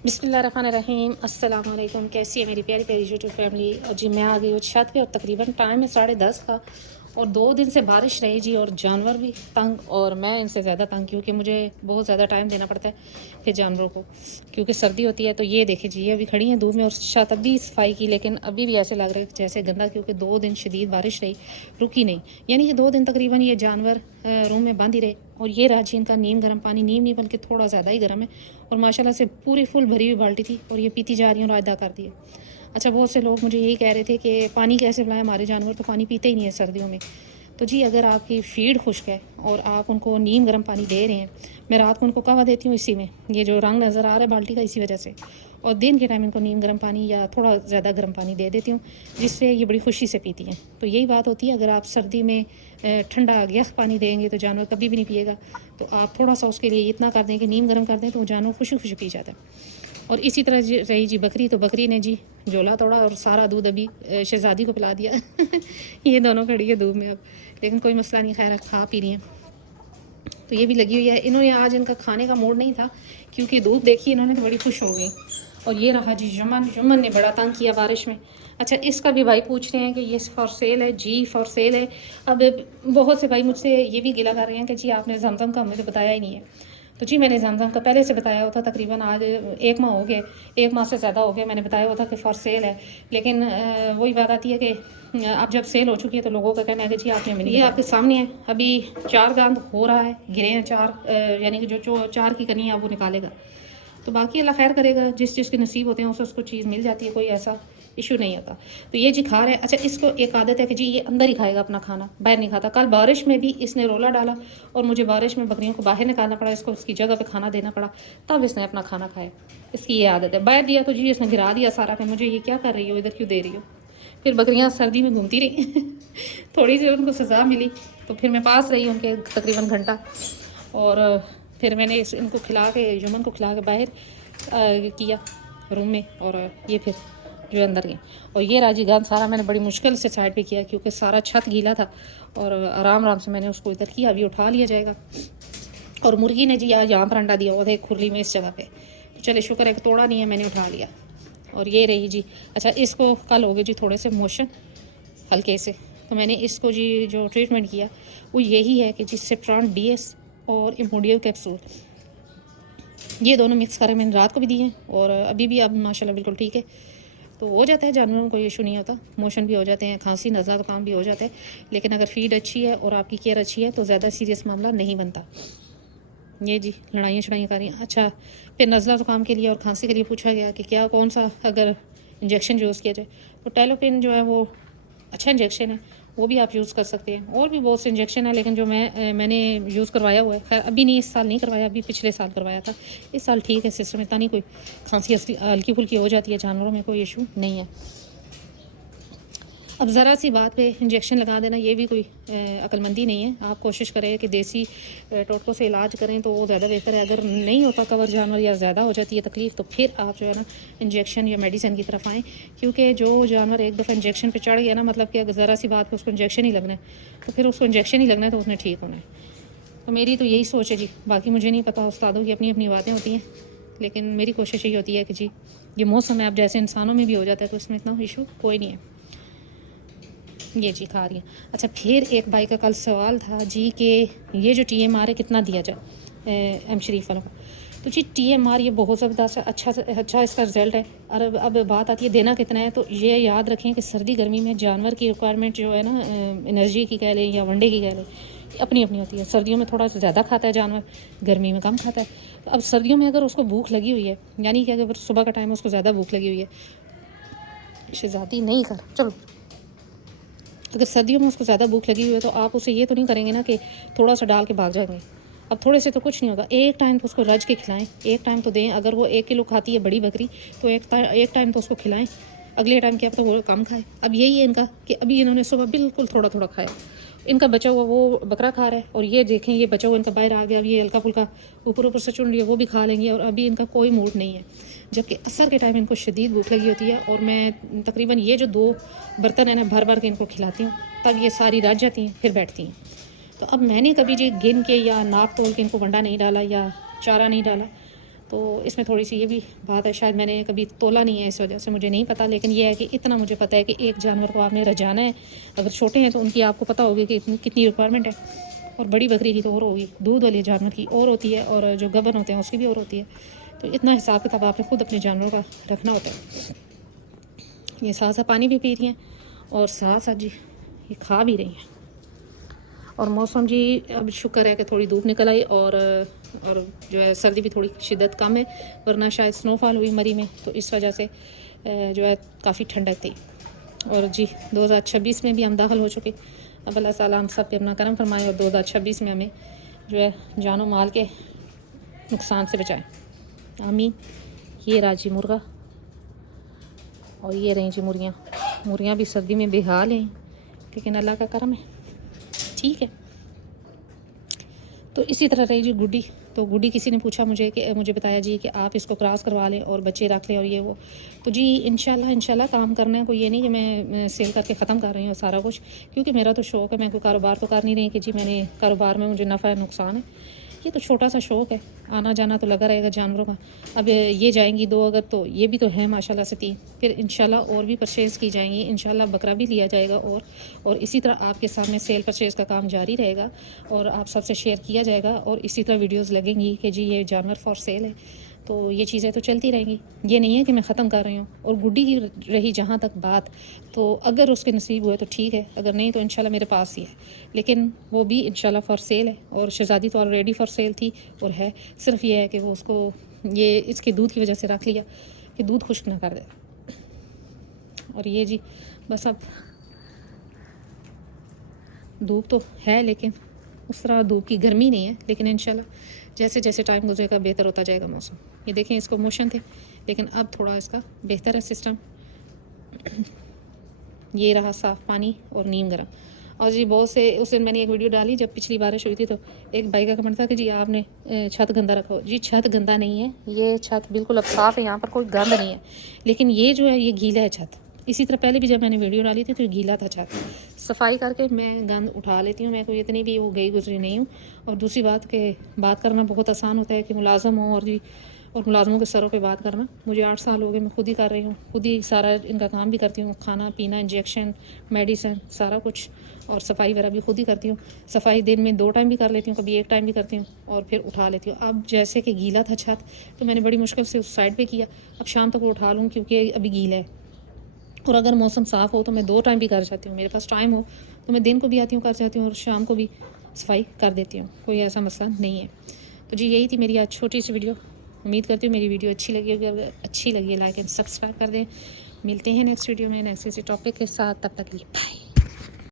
बिस्मिल्लाहिर्रहमानिर्रहीम। अस्सलाम वालेकुम। कैसी है मेरी प्यारी प्यारी यूट्यूब फैमिली। और जी मैं आ गई हूँ छत पे और तकरीबन टाइम है 10:30 का। और 2 दिन से बारिश रही जी, और जानवर भी तंग और मैं इनसे ज़्यादा तंग, क्योंकि मुझे बहुत ज़्यादा टाइम देना पड़ता है फिर जानवरों को, क्योंकि सर्दी होती है। तो ये देखिए जी, ये अभी खड़ी हैं धूप में और छत अभी सफाई की, लेकिन अभी भी ऐसे लग रहा है जैसे गंदा, क्योंकि 2 दिन शदीद बारिश रही, रुकी नहीं। यानी कि 2 दिन तकरीबन ये जानवर रूम में बंद ही रहे। और ये रहा जी इनका नीम गर्म पानी, नीम नहीं बल्कि थोड़ा ज़्यादा ही गर्म है, और माशाल्लाह से पूरी फुल भरी हुई बाल्टी थी और ये पीती जा रही हूँ, अदा कर दिए। अच्छा, बहुत से लोग मुझे यही कह रहे थे कि पानी कैसे पिलाएं, हमारे जानवर तो पानी पीते ही नहीं है सर्दियों में। तो जी अगर आपकी फीड खुश्क है और आप उनको नीम गर्म पानी दे रहे हैं, मैं रात को उनको कहवा देती हूँ इसी में, ये जो रंग नज़र आ रहा है बाल्टी का इसी वजह से, और दिन के टाइम इनको नीम गर्म पानी या थोड़ा ज़्यादा गर्म पानी दे देती हूँ, जिससे ये बड़ी खुशी से पीती हैं। तो यही बात होती है, अगर आप सर्दी में ठंडा यख पानी देंगे तो जानवर कभी भी नहीं पिएगा। तो आप थोड़ा सा उसके लिए इतना कर दें कि नीम गर्म कर दें, तो वो जानवर खुशी खुशी पी जाता है। और इसी तरह रही जी बकरी, तो बकरी ने जी झोला तोड़ा और सारा दूध अभी शहज़ादी को पिला दिया। ये दोनों खड़ी है धूप में अब, लेकिन कोई मसला नहीं, खैर खा पी रही हैं। तो ये भी लगी हुई है। इन्होंने आज इनका खाने का मूड नहीं था, क्योंकि धूप देखी इन्होंने तो बड़ी खुश हो गई। और ये रहा जी यमन, यमन ने बड़ा तंग किया बारिश में। अच्छा, इसका भी भाई पूछ रहे हैं कि ये फॉर सेल है जी, फॉर सेल है। अब बहुत से भाई मुझसे ये भी गिला कर रहे हैं कि जी आपने जमजम का मुझे बताया ही नहीं है। तो जी मैंने जमजम का पहले से बताया हुआ था, तकरीबन आज 1 माह हो गए, 1 माह से ज़्यादा हो गया मैंने बताया हुआ था कि फॉर सेल है। लेकिन वही बात आती है कि अब जब सेल हो चुकी है तो लोगों का कहना है कि जी आपने मिली। ये आपके सामने है, अभी 4 दांत हो रहा है, गिरे हैं 4, यानी कि जो 4 की कनी है वो निकालेगा। तो बाकी अल्लाह खैर करेगा, जिस चीज़ के नसीब होते हैं उसको चीज़ मिल जाती है, कोई ऐसा इशू नहीं होता। तो ये जी खा रहा है। अच्छा, इसको एक आदत है कि जी ये अंदर ही खाएगा अपना खाना, बाहर नहीं खाता। कल बारिश में भी इसने रोला डाला और मुझे बारिश में बकरियों को बाहर निकालना पड़ा, इसको उसकी जगह पे खाना देना पड़ा, तब इसने अपना खाना खाया। इसकी ये आदत है। बाहर दिया तो जी इसने गिरा दिया सारा, कि मुझे ये क्या कर रही हो, इधर क्यों दे रही हो। फिर बकरियाँ सर्दी में घूमती रही। थोड़ी सी उनको सज़ा मिली, तो फिर मैं पास रही उनके तकरीबन घंटा, और फिर मैंने इनको खिला के, यमन को खिला के बाहर किया रूम में, और ये फिर जो अंदर गए। और ये राजी गान सारा मैंने बड़ी मुश्किल से साइड पे किया, क्योंकि सारा छत गीला था, और आराम आराम से मैंने उसको इधर किया। अभी उठा लिया जाएगा। और मुर्गी ने जी आज यहाँ पर अंडा दिया हुआ था एक खुरली में इस जगह पे, तो चले शुक्र है कि तोड़ा नहीं है, मैंने उठा लिया। और ये रही जी। अच्छा, इसको कल हो गए जी थोड़े से मोशन हल्के से, तो मैंने इसको जी जो ट्रीटमेंट किया वो यही है कि जी सिट्रॉन डीएस और इमोडियल कैप्सूल, ये दोनों मिक्स करें मैंने रात को भी दिए हैं, और अभी भी अब माशाल्लाह बिल्कुल ठीक है। तो हो जाता है जानवरों को, कोई इशू नहीं होता, मोशन भी हो जाते हैं, खांसी नज़ला ज़ुकाम भी हो जाता है, लेकिन अगर फीड अच्छी है और आपकी केयर अच्छी है तो ज़्यादा सीरियस मामला नहीं बनता। ये जी लड़ाइयाँ शड़ाइयाँ कर रही हैं। अच्छा, फिर नज़ला ज़ुकाम के लिए और खांसी के लिए पूछा गया कि क्या कौन सा अगर इंजेक्शन यूज़ किया जाए, तो टेलोपिन जो है वो अच्छा इंजेक्शन है, वो भी आप यूज़ कर सकते हैं। और भी बहुत से इंजेक्शन है, लेकिन जो मैंने यूज़ करवाया हुआ है, खैर अभी नहीं, इस साल नहीं करवाया, अभी पिछले साल करवाया था। इस साल ठीक है सिस्टम, इतना नहीं कोई खांसी हल्की फुल्की हो जाती है, जानवरों में कोई इशू नहीं है। अब ज़रा सी बात पे इंजेक्शन लगा देना ये भी कोई अक्लमंदी नहीं है। आप कोशिश करें कि देसी टोटकों से इलाज करें तो वो ज़्यादा बेहतर है। अगर नहीं होता कवर जानवर या ज़्यादा हो जाती है तकलीफ़, तो फिर आप जो है ना इंजेक्शन या मेडिसिन की तरफ आएँ, क्योंकि जो जानवर एक दफ़ा इंजेक्शन पे चढ़ गया ना, मतलब कि अगर ज़रा सी बात पे उसको इंजेक्शन ही लगना है, तो फिर उसको इंजेक्शन ही लगना है, तो उसने ठीक होना है। तो मेरी तो यही सोच है जी, बाकी मुझे नहीं पता, उस्तादों की अपनी अपनी बातें होती हैं, लेकिन मेरी कोशिश यही होती है कि जी ये मौसम है, अब जैसे इंसानों में भी हो जाता है, तो इसमें इतना इशू कोई नहीं है। ये जी खा रही हैं। अच्छा, फिर एक भाई का कल सवाल था जी कि ये जो TMR है कितना दिया जाए एम शरीफ वालों का। तो जी TMR ये बहुत ज़बरदस्त है, अच्छा इसका रिज़ल्ट है। और अब बात आती है देना कितना है, तो ये याद रखें कि सर्दी गर्मी में जानवर की रिक्वायरमेंट जो है ना, एनर्जी की कह लें या वनडे की कह लें, अपनी अपनी होती है। सर्दियों में थोड़ा सा ज़्यादा खाता है जानवर, गर्मी में कम खाता है। तो अब सर्दियों में अगर उसको भूख लगी हुई है, यानी कि अगर सुबह का टाइम उसको ज़्यादा भूख लगी हुई है, शहज़ादी नहीं कर चलो, अगर सर्दियों में उसको ज़्यादा भूख लगी हुई है, तो आप उसे ये तो नहीं करेंगे ना कि थोड़ा सा डाल के भाग जाएंगे। अब थोड़े से तो कुछ नहीं होगा, एक टाइम तो उसको रज के खिलाएं, एक टाइम तो दें। अगर वो 1 किलो खाती है बड़ी बकरी, तो एक टाइम तो उसको खिलाएं, अगले टाइम क्या पता वो कम खाए। अब यही है इनका कि अभी इन्होंने सुबह बिल्कुल थोड़ा थोड़ा खाया, इनका बचा हुआ वो बकरा खा रहा है, और ये देखें ये बचा हुआ इनका बाहर आ गया। अब ये हल्का फुल्का ऊपर ऊपर से चुन रही है, वो भी खा लेंगे, और अभी इनका कोई मूड नहीं है। जबकि असर के टाइम इनको शदीद भूख लगी होती है, और मैं तकरीबन ये जो 2 बर्तन है ना भर भर के इनको खिलाती हूँ, तब ये सारी रज जाती हैं, फिर बैठती हैं। तो अब मैंने कभी जी गिन के या नाप तोल के इनको वंडा नहीं डाला या चारा नहीं डाला। तो इसमें थोड़ी सी ये भी बात है, शायद मैंने कभी तोला नहीं है इस वजह से मुझे नहीं पता, लेकिन ये है कि इतना मुझे पता है कि एक जानवर को आपने रजाना है। अगर छोटे हैं तो उनकी आपको पता होगी कि इतनी कितनी रिक्वायरमेंट है, और बड़ी बकरी की तो और होगी, दूध वाले जानवर की और होती है, और जो गबन होते हैं उसकी भी और होती है। तो इतना हिसाब किताब आपने खुद अपने जानवरों का रखना होता है। ये साथ साथ पानी भी पी रही हैं और साथ साथ जी ये खा भी रही हैं। और मौसम जी अब शुक्र है कि थोड़ी धूप निकल आई, और जो है सर्दी भी थोड़ी शिद्दत कम है, वरना शायद स्नोफॉल हुई मरी में, तो इस वजह से जो है काफ़ी ठंडक थी। और जी 2026 में भी हम दाखिल हो चुके। अब अल्लाह ताला हम सब पे अपना करम फरमाए और 2026 में हमें जो है जानो माल के नुकसान से बचाए, आमीन। ये राजी मुर्गा और ये रही जी मुर्गियाँ भी सर्दी में बेहाल हैं, लेकिन अल्लाह का करम है, ठीक है। तो इसी तरह रही जी गुड्डी। तो गुड्डी किसी ने पूछा मुझे बताया जी कि आप इसको क्रॉस करवा लें और बच्चे रख लें और ये वो। तो जी इंशाल्लाह काम करना है, कोई ये नहीं कि मैं सेल करके ख़त्म कर रही हूँ सारा कुछ, क्योंकि मेरा तो शौक़ है। मैं कोई कारोबार तो कर नहीं रही कि जी मैंने कारोबार में मुझे नफ़ा है नुकसान है। ये तो छोटा सा शौक़ है, आना जाना तो लगा रहेगा जानवरों का। अब ये जाएंगी 2 अगर, तो ये भी तो है माशाल्लाह से 3, फिर इंशाल्लाह और भी परचेज़ की जाएंगी, इंशाल्लाह बकरा भी लिया जाएगा। और इसी तरह आपके सामने सेल परचेज़ का काम जारी रहेगा और आप सबसे शेयर किया जाएगा, और इसी तरह वीडियोज़ लगेंगी कि जी ये जानवर फॉर सेल है। तो ये चीज़ें तो चलती रहेंगी, ये नहीं है कि मैं ख़त्म कर रही हूँ। और गुड्डी की रही जहाँ तक बात, तो अगर उसके नसीब हुए तो ठीक है, अगर नहीं तो इंशाल्लाह मेरे पास ही है, लेकिन वो भी इंशाल्लाह फॉर सेल है। और शहज़ादी तो ऑलरेडी फॉर सेल थी और है, सिर्फ ये है कि वो उसको ये इसके दूध की वजह से रख लिया कि दूध खुश्क ना कर दे। और ये जी बस अब धूप तो है, लेकिन उस तरह धूप की गर्मी नहीं है, लेकिन इंशाल्लाह जैसे जैसे टाइम गुजरेगा बेहतर होता जाएगा मौसम। ये देखें, इसको मोशन थे, लेकिन अब थोड़ा इसका बेहतर है सिस्टम। ये रहा साफ़ पानी और नीम गर्म। और जी बहुत से उस दिन मैंने एक वीडियो डाली जब पिछली बारिश हुई थी, तो एक भाई का कमेंट था कि जी आपने छत गंदा रखो। जी छत गंदा नहीं है, ये छत बिल्कुल अब साफ़ है, यहाँ पर कोई गंद नहीं है, लेकिन ये जो है ये गीला है छत। इसी तरह पहले भी जब मैंने वीडियो डाली थी तो ये गीला था छत। सफाई करके मैं गंद उठा लेती हूँ, मैं कोई इतनी भी वो गई गुजरी नहीं हूँ। और दूसरी बात कि बात करना बहुत आसान होता है कि मुलाज़म हो और मुलाज़मों के सरों पे बात करना। मुझे 8 साल हो गए, मैं खुद ही कर रही हूँ, खुद ही सारा इनका काम भी करती हूँ, खाना पीना, इंजेक्शन, मेडिसिन, सारा कुछ, और सफाई वगैरह भी खुद ही करती हूँ। सफाई दिन में 2 टाइम भी कर लेती हूँ, कभी 1 टाइम भी करती हूँ, और फिर उठा लेती हूँ। अब जैसे कि गीला था छत, तो मैंने बड़ी मुश्किल से उस साइड पर किया। अब शाम तक वो उठा लूँ क्योंकि अभी गीला है। और अगर मौसम साफ़ हो तो मैं 2 टाइम भी कर जाती हूँ, मेरे पास टाइम हो तो मैं दिन को भी आती हूँ कर जाती हूँ, और शाम को भी सफाई कर देती हूँ, कोई ऐसा मसला नहीं है। तो जी यही थी मेरी आज छोटी सी वीडियो। उम्मीद करती हूँ मेरी वीडियो अच्छी लगी होगी। अगर अच्छी लगी लाइक एंड सब्सक्राइब कर दें। मिलते हैं नेक्स्ट वीडियो में नेक्स्ट किसी टॉपिक के साथ, तब तक के लिए बाय।